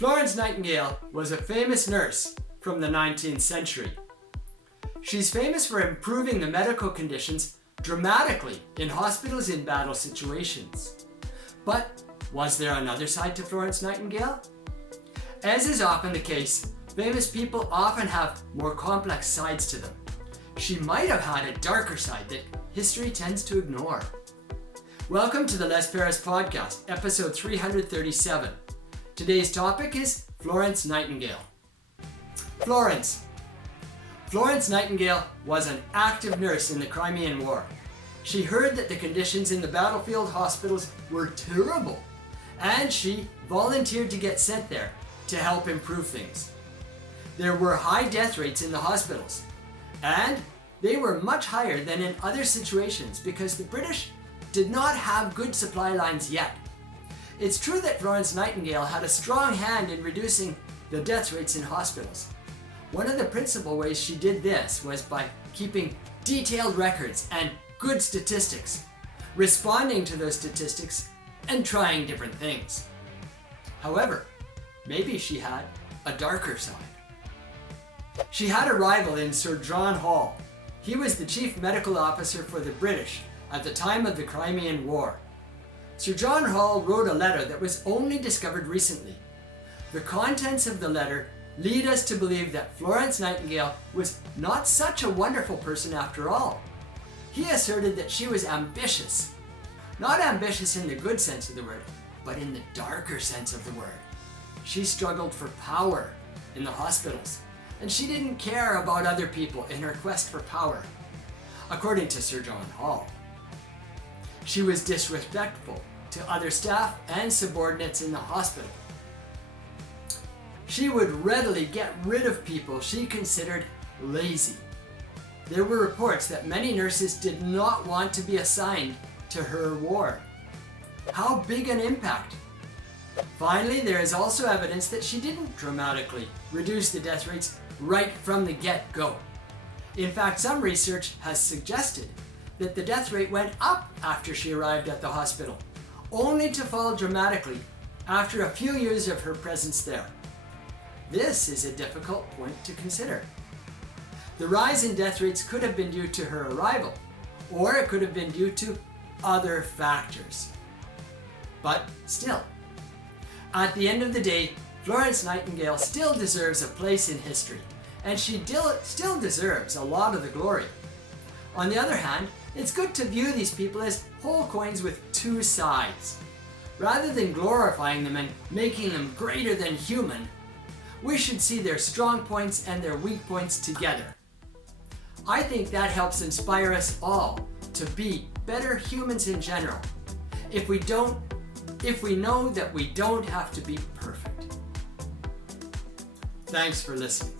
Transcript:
Florence Nightingale was a famous nurse from the 19th century. She's famous for improving the medical conditions dramatically in hospitals in battle situations. But was there another side to Florence Nightingale? As is often the case, famous people often have more complex sides to them. She might have had a darker side that history tends to ignore. Welcome to the Les Paris Podcast, episode 337. Today's topic is Florence Nightingale. Florence Nightingale was an active nurse in the Crimean War. She heard that the conditions in the battlefield hospitals were terrible, and she volunteered to get sent there to help improve things. There were high death rates in the hospitals, and they were much higher than in other situations because the British did not have good supply lines yet. It's true that Florence Nightingale had a strong hand in reducing the death rates in hospitals. One of the principal ways she did this was by keeping detailed records and good statistics, responding to those statistics, and trying different things. However, maybe she had a darker side. She had a rival in Sir John Hall. He was the chief medical officer for the British at the time of the Crimean War. Sir John Hall wrote a letter that was only discovered recently. The contents of the letter lead us to believe that Florence Nightingale was not such a wonderful person after all. He asserted that she was ambitious. Not ambitious in the good sense of the word, but in the darker sense of the word. She struggled for power in the hospitals, and she didn't care about other people in her quest for power, according to Sir John Hall. She was disrespectful to other staff and subordinates in the hospital. She would readily get rid of people she considered lazy. There were reports that many nurses did not want to be assigned to her ward. How big an impact! Finally, there is also evidence that she didn't dramatically reduce the death rates right from the get-go. In fact, some research has suggested that the death rate went up after she arrived at the hospital, only to fall dramatically after a few years of her presence there. This is a difficult point to consider. The rise in death rates could have been due to her arrival, or it could have been due to other factors. But still, at the end of the day, Florence Nightingale still deserves a place in history, and she still deserves a lot of the glory. On the other hand, it's good to view these people as whole coins with two sides. Rather than glorifying them and making them greater than human, we should see their strong points and their weak points together. I think that helps inspire us all to be better humans in general, if we know that we don't have to be perfect. Thanks for listening.